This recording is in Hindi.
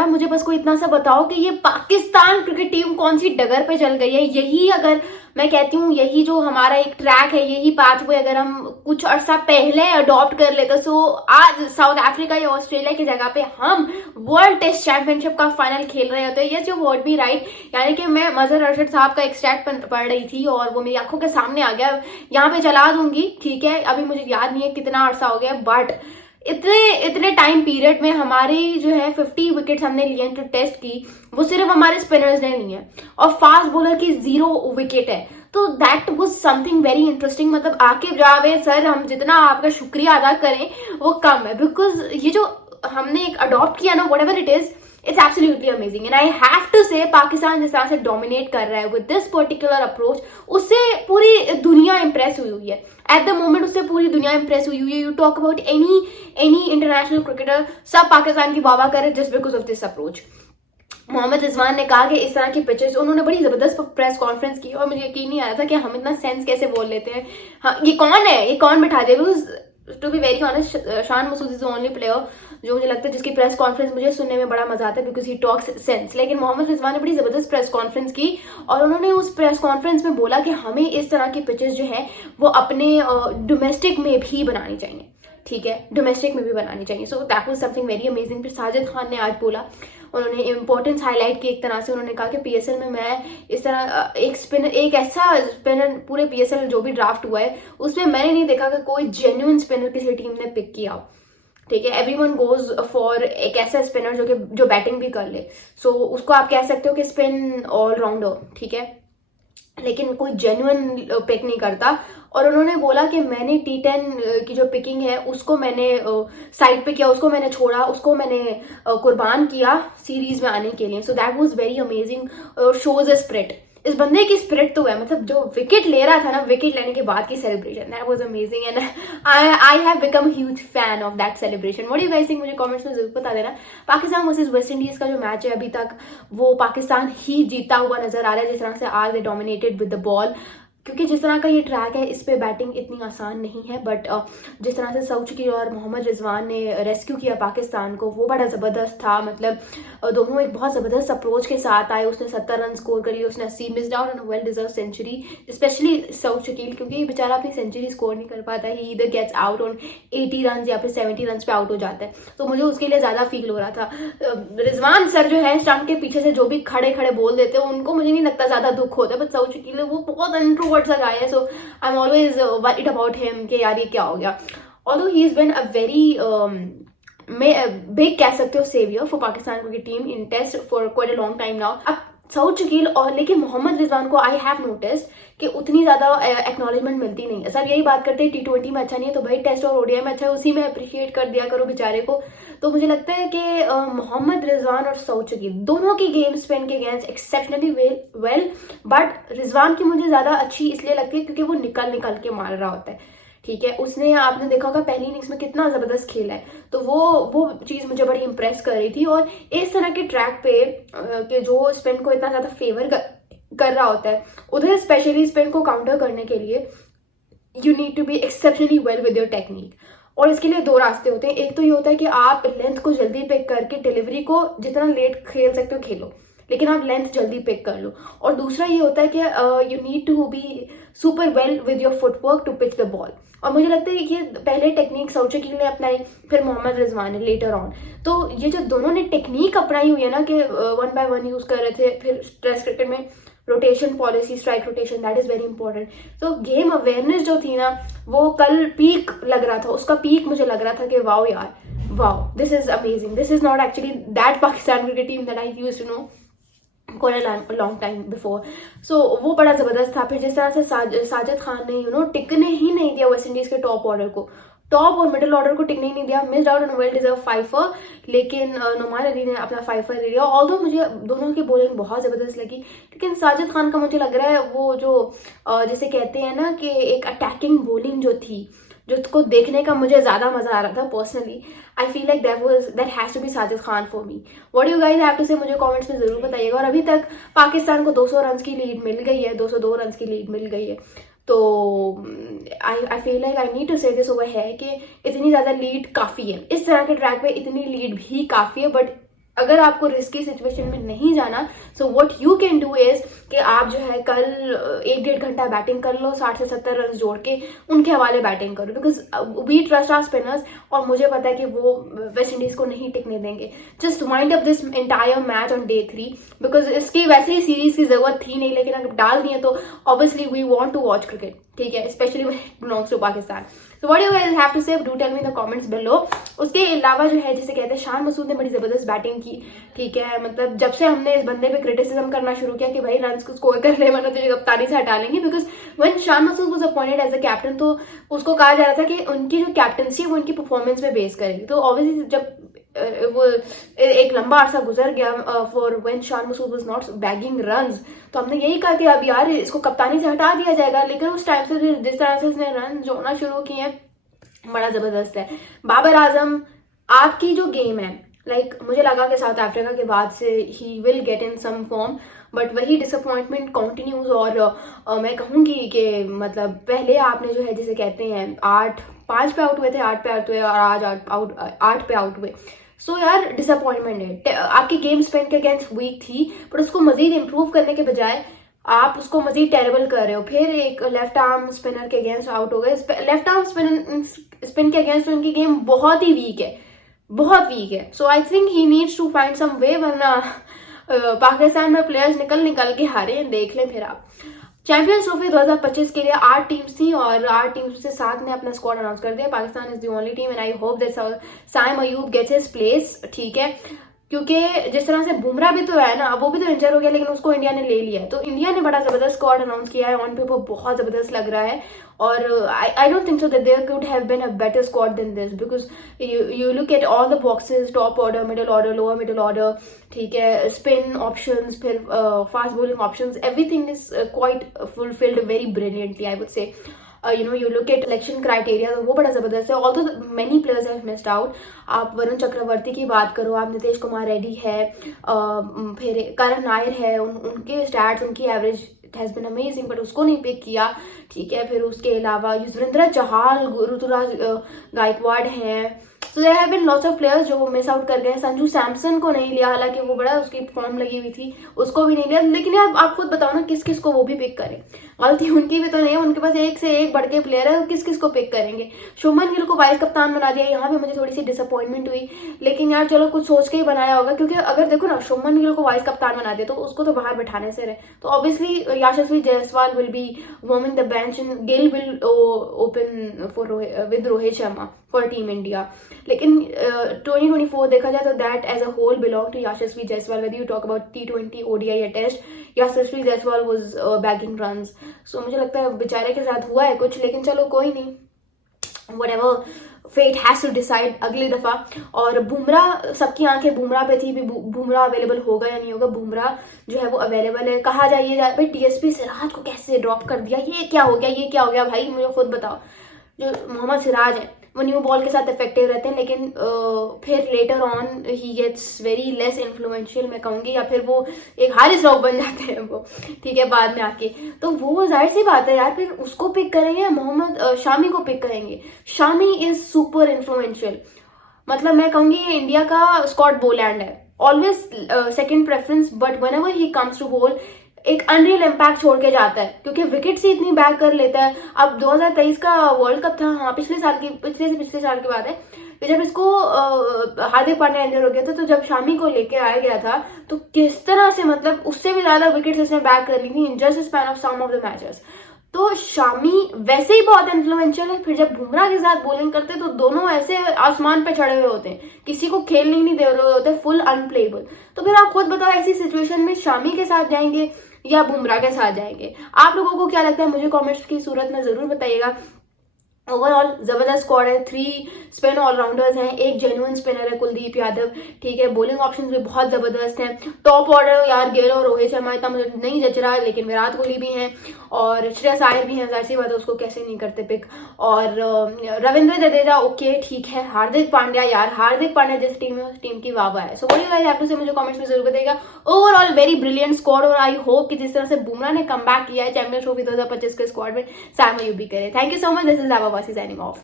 यार मुझे बस कोई इतना सा बताओ कि ये पाकिस्तान क्रिकेट टीम कौन सी डगर पे चल गई है। यही अगर मैं कहती हूँ यही जो हमारा एक ट्रैक है, यही पाथवे अगर हम कुछ अर्सा पहले अडॉप्ट कर लेते सो आज साउथ अफ्रीका या ऑस्ट्रेलिया की जगह पे हम वर्ल्ड टेस्ट चैंपियनशिप का फाइनल खेल रहे होते हैं। Yes you word me right. यानी कि मैं मजहर अरशद साहब का एक्सट्रैक्ट पढ़ रही थी और वो मेरी आंखों के सामने आ गया। यहाँ पे चला दूंगी, ठीक है, अभी मुझे याद नहीं है कितना अरसा हो गया, बट इतने टाइम पीरियड में हमारी जो है 50 विकेट्स हमने लिए जो टेस्ट की, वो सिर्फ हमारे स्पिनर्स ने लिए और फास्ट बॉलर की 0 विकेट है। तो that was something very interesting. मतलब आकिब जावेद सर, हम जितना आपका शुक्रिया अदा करें वो कम है, बिकॉज ये जो हमने एक अडॉप्ट किया ना, whatever it is, it's absolutely amazing and I have to say Pakistan जिस तरह से डोमिनेट कर रहा है विद दिस पर्टिकुलर अप्रोच, उससे पूरी दुनिया इंप्रेस हुई है। एट द मोमेंट उससे पूरी दुनिया इंप्रेस हुई है। You talk about any international cricketer, सब पाकिस्तान की वाह करे just because of this approach. Mohammad Rizwan ने कहा कि इस तरह की पिचेस, उन्होंने बड़ी जबरदस्त प्रेस कॉन्फ्रेंस की और मुझे यकीन नहीं आया था कि हम इतना सेंस कैसे बोल लेते हैं। हाँ, ये कौन है, ये कौन बिठा दे। To be very honest, Shan Masood is the only player जो मुझे लगता है जिसकी प्रेस कॉन्फ्रेंस मुझे सुनने में बड़ा मजा आता है, बिकॉज ही टॉक्स सेंस। लेकिन मोहम्मद रिजवान ने बड़ी जबरदस्त प्रेस कॉन्फ्रेंस की और उन्होंने उस प्रेस कॉन्फ्रेंस में बोला कि हमें इस तरह की पिचेस जो है वो अपने डोमेस्टिक में भी बनानी चाहिए, ठीक है, डोमेस्टिक में भी बनानी चाहिए। So that was something very amazing. फिर साजिद खान ने आज बोला, उन्होंने इंपॉर्टेंस हाईलाइट की एक तरह से। उन्होंने कहा कि पीएसएल में मैं इस तरह एक ऐसा स्पिनर, पूरे पीएसएल जो भी ड्राफ्ट हुआ है उसमें मैंने नहीं देखा कि कोई जेन्युइन स्पिनर किसी टीम ने पिक किया हो, ठीक है। एवरीवन गोज फॉर एक ऐसा स्पिनर जो बैटिंग भी कर ले। सो उसको आप कह सकते हो कि स्पिन ऑलराउंडर, ठीक है, लेकिन कोई जेन्युइन पिक नहीं करता। और उन्होंने बोला कि मैंने T10 की जो पिकिंग है उसको मैंने साइड पे किया, उसको मैंने छोड़ा, उसको मैंने कुर्बान किया सीरीज में आने के लिए। So that was very amazing, shows a spirit. इस बंदे की स्पिरिट तो है, मतलब जो विकेट ले रहा था ना, विकेट लेने के बाद की celebration, that was amazing and I have become huge fan of that celebration. What do you guys think, मुझे कमेंट्स में जरूर बता देना। पाकिस्तान वर्सेस वेस्ट इंडीज का जो मैच है अभी तक वो पाकिस्तान ही जीता हुआ नजर आ रहा है, जिस तरह से आज दे डोमिनेटेड विद द बॉल। क्योंकि जिस तरह का ये ट्रैक है इस पे बैटिंग इतनी आसान नहीं है, बट जिस तरह से सऊदी और मोहम्मद रिजवान ने रेस्क्यू किया पाकिस्तान को, वो बड़ा ज़बरदस्त था। मतलब दोनों एक बहुत ज़बरदस्त अप्रोच के साथ आए। उसने 70 रन स्कोर कर लिए, उसने 80 missed out on well deserve century, specially सऊदी, क्योंकि ये बेचारा अपनी सेंचुरी स्कोर नहीं कर पाता। ही इधर गेट्स आउट ऑन 80 रन या फिर 70 रन पे आउट हो जाता है, तो मुझे उसके लिए ज़्यादा फील हो रहा था। रिजवान सर जो है स्टंप के पीछे से जो भी खड़े खड़े बोल देते हैं उनको मुझे नहीं लगता ज़्यादा दुख होता है, बट सऊदी वो बहुत इंट्रोवर्ट सा गाय है। So I am always worried about him कि यार ये क्या हो गया। Although he is been a very big, कह सकते हो, saviour for Pakistan cricket team in test for quite a long time now. अब सऊद शकील और लेकिन मोहम्मद रिजवान को आई हैव नोटिस कि उतनी ज्यादा एक्नॉलेजमेंट मिलती नहीं है। सब यही बात करते हैं T20 में अच्छा नहीं है तो भाई टेस्ट और ओडीआई में अच्छा है, उसी में अप्रिशिएट कर दिया करो बेचारे को। तो मुझे लगता है कि मोहम्मद रिजवान और सऊद शकील दोनों की गेम स्पिन के against exceptionally well, but Rizwan की मुझे ज्यादा अच्छी इसलिए लगती है क्योंकि वो निकल के मार रहा होता है, ठीक है। उसने, आपने देखा होगा पहली इनिंग्स में कितना जबरदस्त खेला है, तो वो चीज मुझे बड़ी इंप्रेस कर रही थी। और इस तरह के ट्रैक पे कि जो स्पिन को इतना ज्यादा फेवर कर रहा होता है, उधर स्पेशली स्पिन को काउंटर करने के लिए you need to be exceptionally well with your technique. और इसके लिए 2 रास्ते होते हैं। एक तो ये होता है कि आप लेंथ को जल्दी पिक करके डिलीवरी को जितना लेट खेल सकते हो खेलो, लेकिन आप लेंथ जल्दी पिक कर लो। और दूसरा ये होता है कि you need to be super well with your footwork to pitch the ball. और मुझे लगता है कि पहले टेक्निक सऊद शकील ने अपनाई, फिर मोहम्मद रिजवान ने लेटर ऑन। तो ये जो दोनों ने टेक्निक अपनाई हुई है ना कि 1 by 1 यूज कर रहे थे, फिर टेस्ट क्रिकेट में rotation policy, strike rotation, that is very important. तो गेम अवेयरनेस जो थी ना, वो कल पीक लग रहा था, उसका पीक मुझे लग रहा था कि वाओ यार, wow, this is amazing, this is not actually that Pakistan cricket team that I used to know quite a long time before. So वो बड़ा जबरदस्त था। फिर जिस तरह से साजिद खान ने टिकने ही नहीं दिया वेस्ट इंडीज के टॉप ऑर्डर को, टॉप और मिडिल ऑर्डर को टिकने ही नहीं दिया। Missed out on well deserve fifer, लेकिन नुमान अली ने अपना फाइफर दे दिया। ऑल्दो मुझे दोनों की बॉलिंग बहुत जबरदस्त लगी, लेकिन साजिद खान का मुझे लग रहा है वो जो जिसे कहते हैं ना कि एक अटैकिंग बॉलिंग जो थी, जिसको देखने का मुझे ज्यादा मजा आ रहा था personally, I feel like that has to be Sajid Khan for me. What do you guys have to say, मुझे कमेंट्स में जरूर बताइएगा। और अभी तक पाकिस्तान को 200 रन की लीड मिल गई है, 202 रन की लीड मिल गई है। तो I feel like I need to say this over है कि इतनी ज्यादा लीड काफी है, इस तरह के ट्रैक पे इतनी लीड भी काफी है, बट अगर आपको रिस्की सिचुएशन में नहीं जाना, सो what you can do is कि आप जो है कल 1-1.5 घंटा बैटिंग कर लो, 60 से 70 रन जोड़ के उनके हवाले बैटिंग करो, because we trust our spinners, और मुझे पता है कि वो वेस्ट इंडीज को नहीं टिकने देंगे। Just wind up this entire match on day 3, because इसकी वैसे ही सीरीज की जरूरत थी नहीं, लेकिन अगर डाल दिए तो obviously we want to watch cricket, ठीक है, specially when it belongs to Pakistan. So what you guys have to say, do tell me in the comments below. उसके अलावा जो है, जिसे कहते हैं, शान मसूद ने बड़ी जबरदस्त बैटिंग की, ठीक है, मतलब जब से हमने इस बंदे पे क्रिटिसिज्म करना शुरू किया कि भाई रन को स्कोर कर ले, वरना तुझे कप्तानी से हटा लेंगे, because when Shan Masood was appointed as a captain, तो उसको कहा जा रहा था कि उनकी जो कैप्टनसी है वो उनकी परफॉर्मेंस पे बेस करेगी। तो ऑब्वियसली जब वो एक लंबा अरसा गुजर गया for when Shan Masood was not bagging runs, तो हमने यही कहा कि अब यार इसको कप्तानी से हटा दिया जाएगा, लेकिन उस टाइम से जिस तरह से उसने रन जोड़ना शुरू किए हैं, बड़ा जबरदस्त है। बाबर आजम, आपकी जो गेम है, लाइक मुझे लगा कि साउथ अफ्रीका के बाद से ही will get in some form, but वही डिसअपॉइंटमेंट कंटिन्यूज। और मैं कहूंगी कि मतलब पहले आपने जो है, जिसे कहते हैं, 5 पे आउट हुए थे, 8 पे आउट हुए, और आज 8 पे आउट हुए। सो यार डिसअपॉइंटमेंट है। आपकी गेम स्पेन के अगेंस्ट वीक थी, पर उसको मजीद इंप्रूव करने के बजाय आप उसको मजीद टेरेबल कर रहे हो। फिर एक लेफ्ट आर्म स्पिनर के अगेंस्ट आउट हो गए। लेफ्ट आर्म स्पिन के अगेंस्ट उनकी गेम बहुत ही वीक है, बहुत वीक है। So I think he needs to find some way, वरना पाकिस्तान में प्लेयर्स निकल के हारे हैं, देख लें फिर आप। चैंपियंस ट्रॉफी 2025 के लिए 8 टीम्स थी, और 8 टीम्स से 7 ने अपना स्क्वाड अनाउंस कर दिया। Pakistan is the only team, and I hope that Saim Ayub gets his place, ठीक है, क्योंकि जिस तरह से बुमराह भी तो है ना, वो भी तो इंजर हो गया, लेकिन उसको इंडिया ने ले लिया है। तो इंडिया ने बड़ा जबरदस्त स्क्वाड अनाउंस किया है, ऑन पेपर बहुत जबरदस्त लग रहा है, और I don't think so that there could have been a better squad than this, because you look at all the boxes, top order, middle order, lower middle order, ठीक है, स्पिन ऑप्शंस, फिर fast bowling options, everything is quite fulfilled very brilliantly, I would say. you look at selection criteria, तो वो बड़ा जबरदस्त है, although many players have missed out. आप वरुण चक्रवर्ती की बात करो, आप नीतीश कुमार रेड्डी है, फिर करण नायर है, उनके स्टैट्स, उनकी average has been amazing, but उसको नहीं पिक किया, ठीक है। फिर उसके अलावा युजवेंद्र चहल, ऋतुराज गायकवाड़ हैं, so there have been lots of players जो मिस आउट कर गए। संजू सैमसन को नहीं लिया, हालांकि वो बड़ा उसकी फॉर्म लगी हुई थी, उसको भी नहीं लिया। लेकिन यार आप खुद बताओ ना, किस किस को वो भी पिक करें, गलती उनकी भी तो नहीं है, उनके पास एक से एक बढ़ के प्लेयर है, किस किस को पिक करेंगे। शुभमन गिल को वाइस कप्तान बना दिया, यहाँ पे मुझे थोड़ी सी डिसअपॉइंटमेंट हुई, लेकिन यार चलो कुछ सोच के ही बनाया होगा, क्योंकि अगर देखो ना, शुभमन गिल को वाइस कप्तान बना दिया तो उसको तो बाहर बैठाने से रहे, तो obviously Yashasvi Jaiswal will be warming the bench and Gill will open for with Rohit Sharma for team India. लेकिन 2024 देखा जाए तो that as a whole belong to Yashasvi Jaiswal, whether you talk about T20, ODI या test, Yashasvi Jaiswal was bagging runs. So मुझे लगता है बेचारे के साथ हुआ है कुछ, लेकिन चलो कोई नहीं, whatever fate has to decide अगली दफा। और बुमराह, सबकी आंखें बुमराह पे थी, भी बुमराह अवेलेबल होगा या नहीं होगा। बुमराह जो है वो अवेलेबल है, कहा जाइए भाई TSP सिराज को कैसे ड्रॉप कर दिया, ये क्या हो गया, ये क्या हो गया भाई, मुझे खुद बताओ। जो मोहम्मद सिराज है वो न्यू बॉल के साथ इफेक्टिव रहते हैं, लेकिन फिर later on he gets very less influential, मैं कहूँगी, या फिर वो एक हारिस राव बन जाते हैं वो, ठीक है, बाद में आके। तो वो जाहिर सी बात है यार, फिर उसको पिक करेंगे या मोहम्मद शामी को पिक करेंगे। शामी इज सुपर इन्फ्लुएंशियल, मतलब मैं कहूँगी इंडिया का स्कॉट बोलैंड है, always second preference, but whenever he comes to bowl एक अनरियल इम्पैक्ट छोड़ के जाता है, क्योंकि विकेट से इतनी बैक कर लेता है। अब 2023 का वर्ल्ड कप था, हाँ पिछले पिछले साल की बात है, जब इसको हार्दिक पांड्या इंजर हो गया था, तो जब शामी को लेके आया गया था, तो किस तरह से, मतलब उससे भी ज्यादा विकेट इसने बैक कर ली थी in just span of some of the matches. तो शामी वैसे ही बहुत इन्फ्लुएंशियल है, फिर जब बुमराह के साथ बॉलिंग करते तो दोनों ऐसे आसमान पे चढ़े हुए होते हैं, किसी को खेलने ही नहीं दे रहे होते, फुल अनप्लेबल। तो फिर आप खुद बताओ, ऐसी सिचुएशन में शामी के साथ जाएंगे या बुमराह के साथ जाएंगे? आप लोगों को क्या लगता है, मुझे कमेंट्स की सूरत में जरूर बताइएगा। ओवरऑल जबरदस्त स्क्वाड है, 3 स्पिन ऑलराउंडर्स हैं, एक जेन्युइन स्पिनर है कुलदीप यादव, ठीक है, बॉलिंग ऑप्शंस भी बहुत जबरदस्त हैं। टॉप ऑर्डर यार गेल और रोहित शर्मा इतना मुझे नहीं जच रहा है, लेकिन विराट कोहली भी हैं और श्रेयस अय्यर भी हैं, जाहिर सी बात है उसको कैसे नहीं करते पिक। और रविंद्र जडेजा ओके ठीक है, हार्दिक पांड्या, यार हार्दिक पांड्या जैसी टीम है, उस टीम की वाह है। So what you guys have to say मुझे कमेंट्स में जरूर बताइएगा। ओवरऑल वेरी ब्रिलियंट स्क्वाड, और आई होप कि जिस तरह से बुमराह ने कम बैक किया है चैंपियंस ट्रॉफी 2025 के स्क्वाड में, साइम अयूब भी करे। Thank you so much, this is our Wasi signing of.